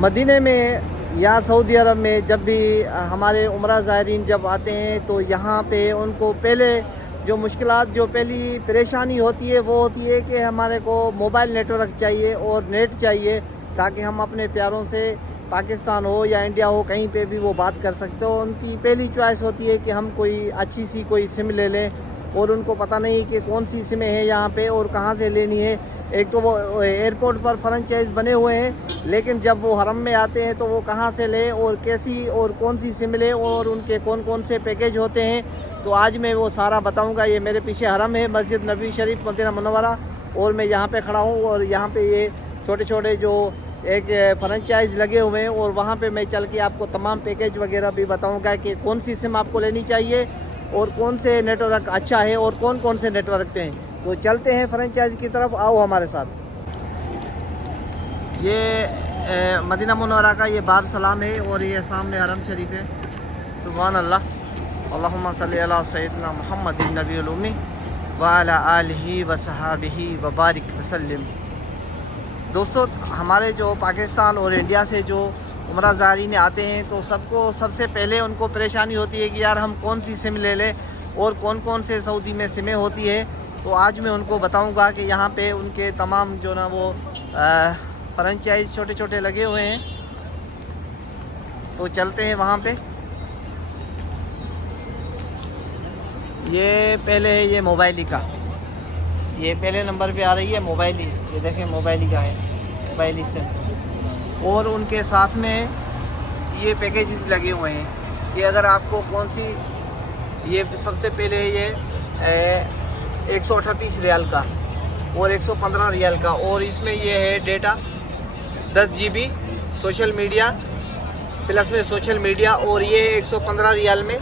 مدینے میں یا سعودی عرب میں جب بھی ہمارے عمرہ زائرین جب آتے ہیں تو یہاں پہ ان کو پہلے جو مشکلات جو پہلی پریشانی ہوتی ہے وہ ہوتی ہے کہ ہمارے کو موبائل نیٹ ورک چاہیے اور نیٹ چاہیے تاکہ ہم اپنے پیاروں سے پاکستان ہو یا انڈیا ہو کہیں پہ بھی وہ بات کر سکتے ہو. ان کی پہلی چوائس ہوتی ہے کہ ہم کوئی اچھی سی کوئی سم لے لیں اور ان کو پتہ نہیں کہ کون سی سمیں ہیں یہاں پہ اور کہاں سے لینی ہے. ایک تو وہ ایئرپورٹ پر فرنچائز بنے ہوئے ہیں لیکن جب وہ حرم میں آتے ہیں تو وہ کہاں سے لیں اور کیسی اور کون سی سم لیں اور ان کے کون کون سے پیکیج ہوتے ہیں. تو آج میں وہ سارا بتاؤں گا. یہ میرے پیچھے حرم ہے مسجد نبوی شریف مدینہ منورہ اور میں یہاں پہ کھڑا ہوں اور یہاں پہ یہ چھوٹے چھوٹے جو ایک فرنچائز لگے ہوئے ہیں اور وہاں پہ میں چل کے آپ کو تمام پیکیج وغیرہ بھی بتاؤں گا کہ کون سی سم آپ کو لینی چاہیے اور کون سے نیٹ ورک اچھا ہے اور کون کون سے نیٹ ورک ہیں. تو چلتے ہیں فرنچائز کی طرف, آؤ ہمارے ساتھ. یہ مدینہ منورہ کا یہ باب سلام ہے اور یہ سامنے حرم شریف ہے. سبحان اللہ, اللہم صلی علی سیدنا محمد النبی الامی وعلی آلہ وصحابہ وبارک وسلم. دوستو, ہمارے جو پاکستان اور انڈیا سے جو عمرہ زائرین آتے ہیں تو سب سے پہلے ان کو پریشانی ہوتی ہے کہ یار ہم کون سی سم لے لیں اور کون کون سے سعودی میں سمیں ہوتی ہے. تو آج میں ان کو بتاؤں گا کہ یہاں پہ ان کے تمام جو نا وہ فرنچائز چھوٹے چھوٹے لگے ہوئے ہیں. تو چلتے ہیں وہاں پہ. یہ پہلے ہے یہ موبائلی کا, یہ پہلے نمبر پہ آ رہی ہے موبائلی. یہ دیکھیں موبائلی کا ہے, موبائلی سے. اور ان کے ساتھ میں یہ پیکیجز لگے ہوئے ہیں کہ اگر آپ کو کون سی, یہ سب سے پہلے یہ 138 ریال کا اور 115 ریال کا, اور اس میں یہ ہے data 10 GB social media plus میں سوشل میڈیا, اور یہ 115 ریال میں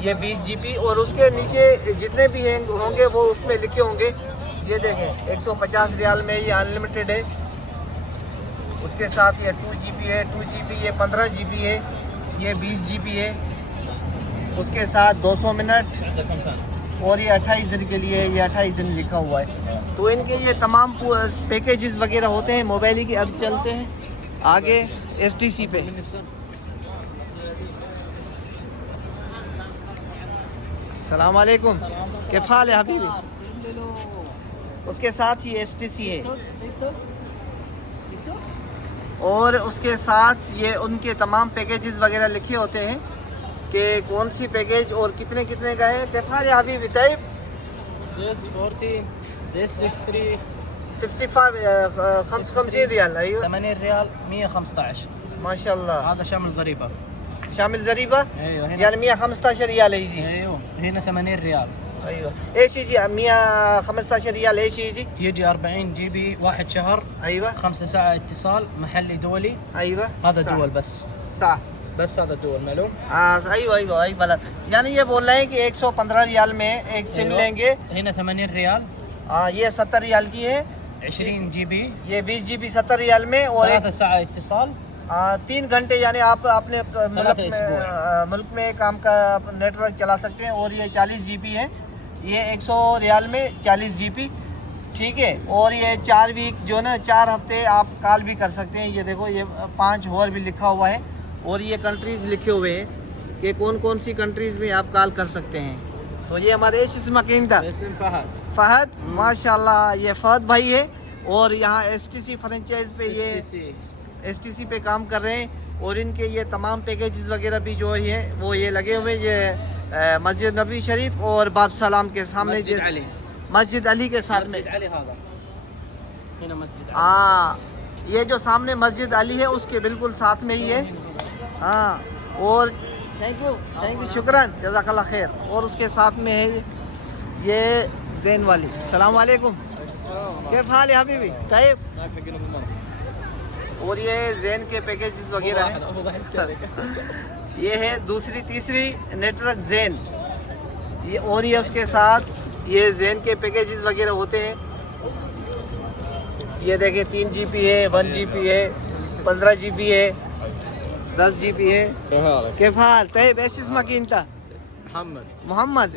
یہ 20 GB, اور اس کے نیچے جتنے بھی ہوں گے وہ اس میں لکھے ہوں گے. یہ دیکھیں 150 ریال میں یہ انلمیٹڈ ہے, اس کے ساتھ یہ 2 GB ہے, 2 GB یہ 15 GB ہے, یہ 20 GB ہے, اس کے ساتھ 200 منٹ, اور یہ 28 دن کے لیے, یہ 28 دن لکھا ہوا ہے. تو ان کے یہ تمام پیکیجز وغیرہ ہوتے ہیں موبائلی کی. اب چلتے ہیں آگے STC پہ. السلام علیکم, کیف حال ہے حبیبی. اس کے ساتھ یہ STC ہے, اور اس کے ساتھ یہ ان کے تمام پیکیجز وغیرہ لکھے ہوتے ہیں کہ کون سی پیکیج اور کتنے کتنے کا ہے. کیف حال ہے حبیبی طیب. This 40, this 63, 55 ريال. ايوه 80 ريال 115. ما شاء الله. هذا شامل ضريبة. شامل ضريبة؟ ايوه هنا يعني 115 ريال يجي. ايوه هنا 80 ريال. ايوه ايش يجي 115 ريال ايش يجي؟ يجي 40 GB 1 شهر. ايوه 5 ساعة اتصال محلي دولي. ايوه هذا صح. دول بس. صح. بس هذا دول معلوم. ايوه ايوه اي بلد. يعني یہ بول رہے ہیں کہ 115 ریال میں ایک سم لیں گے. هنا 80 ريال. یہ 70 ریال کی ہے. 20 GB. یہ 20 GB 70 ریال میں, اور 3 ساعة اتصال. 3 گھنٹے یعنی آپ اپنے ملک میں کام کا نیٹ ورک چلا سکتے ہیں. اور یہ 40 GB ہے, یہ 100 ریال میں 40 GB, ٹھیک ہے. اور یہ 4 ویک جو نا 4 ہفتے آپ کال بھی کر سکتے ہیں. یہ دیکھو یہ 5 اور بھی لکھا ہوا ہے, اور یہ کنٹریز لکھے ہوئے ہیں کہ کون کون سی کنٹریز میں آپ کال کر سکتے ہیں. تو یہ ہمارے اس مکین تھا اسم فهد. فہد, ماشاءاللہ یہ فہد بھائی ہے, اور یہاں STC فرنچائز پہ یہ STC پہ کام کر رہے ہیں. اور ان کے یہ تمام پیکیجز وغیرہ بھی جو ہے وہ یہ لگے ہوئے. یہ مسجد نبوی شریف اور باب سلام کے سامنے مسجد علی کے ساتھ میں. مسجد علی هذا. هنا مسجد علی. ہاں, یہ جو سامنے مسجد علی ہے اس کے بالکل ساتھ میں ہی ہے. ہاں, اور تھینک یو شکراً, جزاک اللہ خیر. اور اس کے ساتھ میں ہے یہ زین والی. السلام علیکم, کیف حال ہے حبیبی طیب. اور یہ زین کے پیکیجز وغیرہ ہیں. یہ ہے دوسری تیسری نیٹ ورک زین, یہ اور یہ اس کے ساتھ یہ زین کے پیکیجز وغیرہ ہوتے ہیں. یہ دیکھیں 3 GB ہے, 1 GB ہے, 15 GB ہے, 10 GB ہے. کیف حال طيب, ايش اسمك انت؟ محمد. محمد.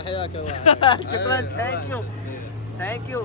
حياك الله شكرا ثانك يو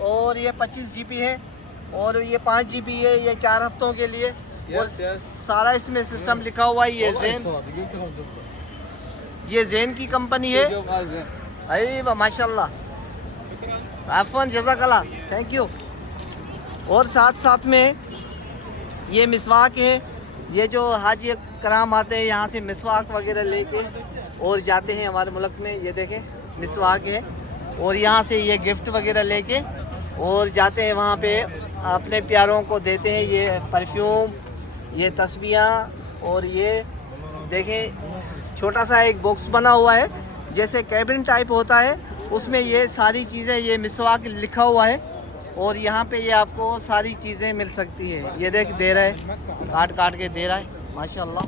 اور یہ 25 GB ہے اور یہ 5 GB ہے یہ 4 ہفتوں کے لیے اور سارا اس میں سسٹم لکھا ہوا ہے یہ زین کی کمپنی ہے ایوہ ماشاءاللہ عفواً جزاک اللہ تھینک یو اور ساتھ میں یہ مسواک ہے یہ جو حاجی کرام آتے ہیں یہاں سے مسواک وغیرہ لے کے اور جاتے ہیں ہمارے ملک میں یہ دیکھیں مسواک ہے اور یہاں سے یہ گفٹ وغیرہ لے کے اور جاتے ہیں وہاں پہ اپنے پیاروں کو دیتے ہیں یہ پرفیوم یہ تسبیحاں اور یہ دیکھیں چھوٹا سا ایک باکس بنا ہوا ہے جیسے کیبن ٹائپ ہوتا ہے اس میں یہ ساری چیزیں یہ مسواک لکھا ہوا ہے اور یہاں پہ یہ آپ کو ساری چیزیں مل سکتی ہے یہ دیکھ دے رہا ہے کاٹ کے دے رہا ہے ماشاءاللہ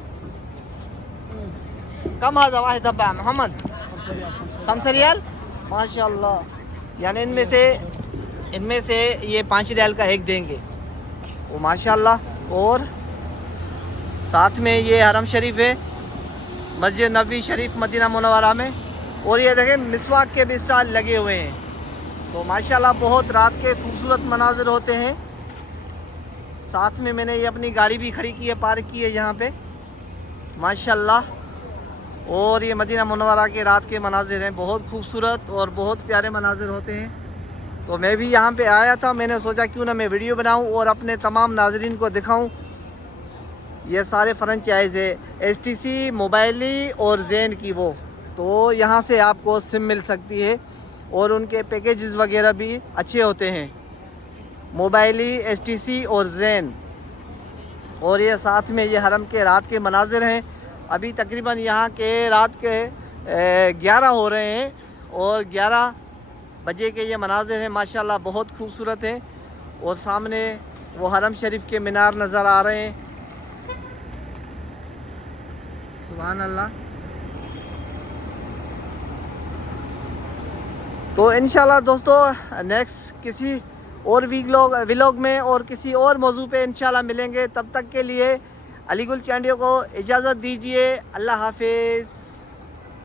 کم هذا واحد ابا محمد 5 ریال ماشاءاللہ یعنی ان میں سے یہ 5 ریال کا ایک دیں گے وہ ماشاءاللہ اور ساتھ میں یہ حرم شریف ہے مسجد نبوی شریف مدینہ منورہ میں اور یہ دیکھیں مسواک کے بھی اسٹال لگے ہوئے ہیں تو ماشاءاللہ بہت رات کے خوبصورت مناظر ہوتے ہیں ساتھ میں نے یہ اپنی گاڑی بھی کھڑی کی ہے پارک کی ہے یہاں پہ ماشاءاللہ اور یہ مدینہ منورہ کے رات کے مناظر ہیں بہت خوبصورت اور بہت پیارے مناظر ہوتے ہیں تو میں بھی یہاں پہ آیا تھا میں نے سوچا کیوں نہ میں ویڈیو بناؤں اور اپنے تمام ناظرین کو دکھاؤں یہ سارے فرنچائز ہے STC موبائلی اور زین کی وہ تو یہاں سے آپ کو سم مل سکتی ہے اور ان کے پیکیجز وغیرہ بھی اچھے ہوتے ہیں موبائلی STC اور زین اور یہ ساتھ میں یہ حرم کے رات کے مناظر ہیں ابھی تقریباً یہاں کے رات کے 11 ہو رہے ہیں اور 11 بجے کے یہ مناظر ہیں ماشاءاللہ بہت خوبصورت ہیں اور سامنے وہ حرم شریف کے مینار نظر آ رہے ہیں سبحان اللہ تو انشاءاللہ دوستو نیکسٹ کسی اور ویلوگ میں اور کسی اور موضوع پہ انشاءاللہ ملیں گے تب تک کے لیے علی گل چانڈیو کو اجازت دیجیے اللہ حافظ